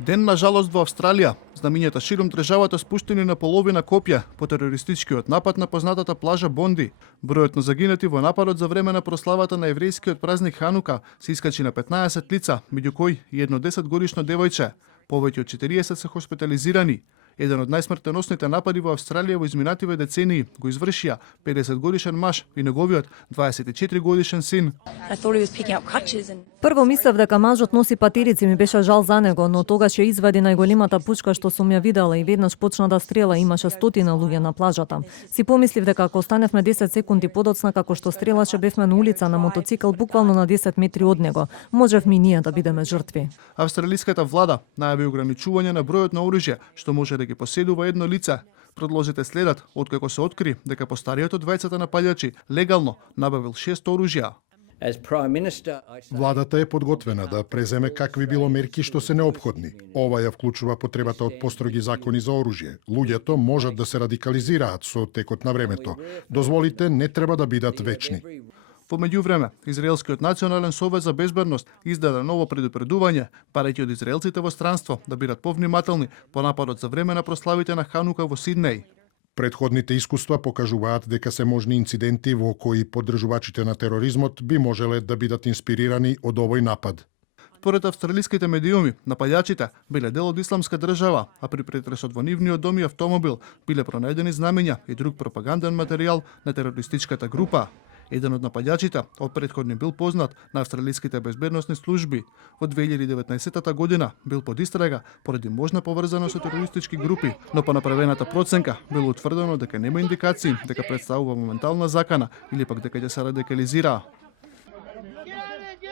Ден на жалост во Австралија. Знамињата широм државата спуштени на половина копја по терористичкиот напад на познатата плажа Бонди. Бројот на загинати во нападот за време на прославата на еврејскиот празник Ханука се искачи на 15 лица, меѓу кои и едно 10-годишно девојче. Повеќе од 40 се хоспитализирани. Еден од најсмртоносните напади во Австралија во изминативе децении го извршија 50-годишен маж и неговиот 24-годишен син. Прво мислев дека мажот носи патерици, ми беше жал за него, но тогаш ја извади најголемата пучка што сум ја видела и веднаш почна да стрела, имаше стотина луѓе на плажата. Си помислив дека ако останевме 10 секунди подоцна како што стрелаше, бевме на улица на мотоцикл буквално на 10 метри од него. Можевме и ние да бидеме жртви. Австралиската влада најави ограничување на бројот на оружје што може да ги поседува едно лице. Предлозите следат откако се откри дека постариот од двајцата нападачи легално набавил 6 оружја. Владата е подготвена да преземе какви било мерки што се неопходни. Ова ја вклучува потребата од построги закони за оружје. Луѓето можат да се радикализираат со текот на времето. Дозволите не треба да бидат вечни. Во меѓувреме, Израелскиот национален совет за безбедност издаде ново предупредување, барајќи од израелците во странство да бидат повнимателни по нападот за време на прославите на Ханука во Сиднеј. Предходните искуства покажуваат дека се можни инциденти во кои поддржувачите на тероризмот би можеле да бидат инспирирани од овој напад. Според австралиските медиуми, нападачите биле дел од исламска држава, а при претресот во нивниот дом и автомобил биле пронајдени знамења и друг пропаганден материјал на терористичката група. Еден од нападачите од претходни бил познат на австралиските безбедносни служби. Во 2019 година бил под истрага поради можна поврзаност со терористички групи, но по направената проценка било утврдено дека нема индикации дека представува моментална закана или пак дека ќе се радикализираа.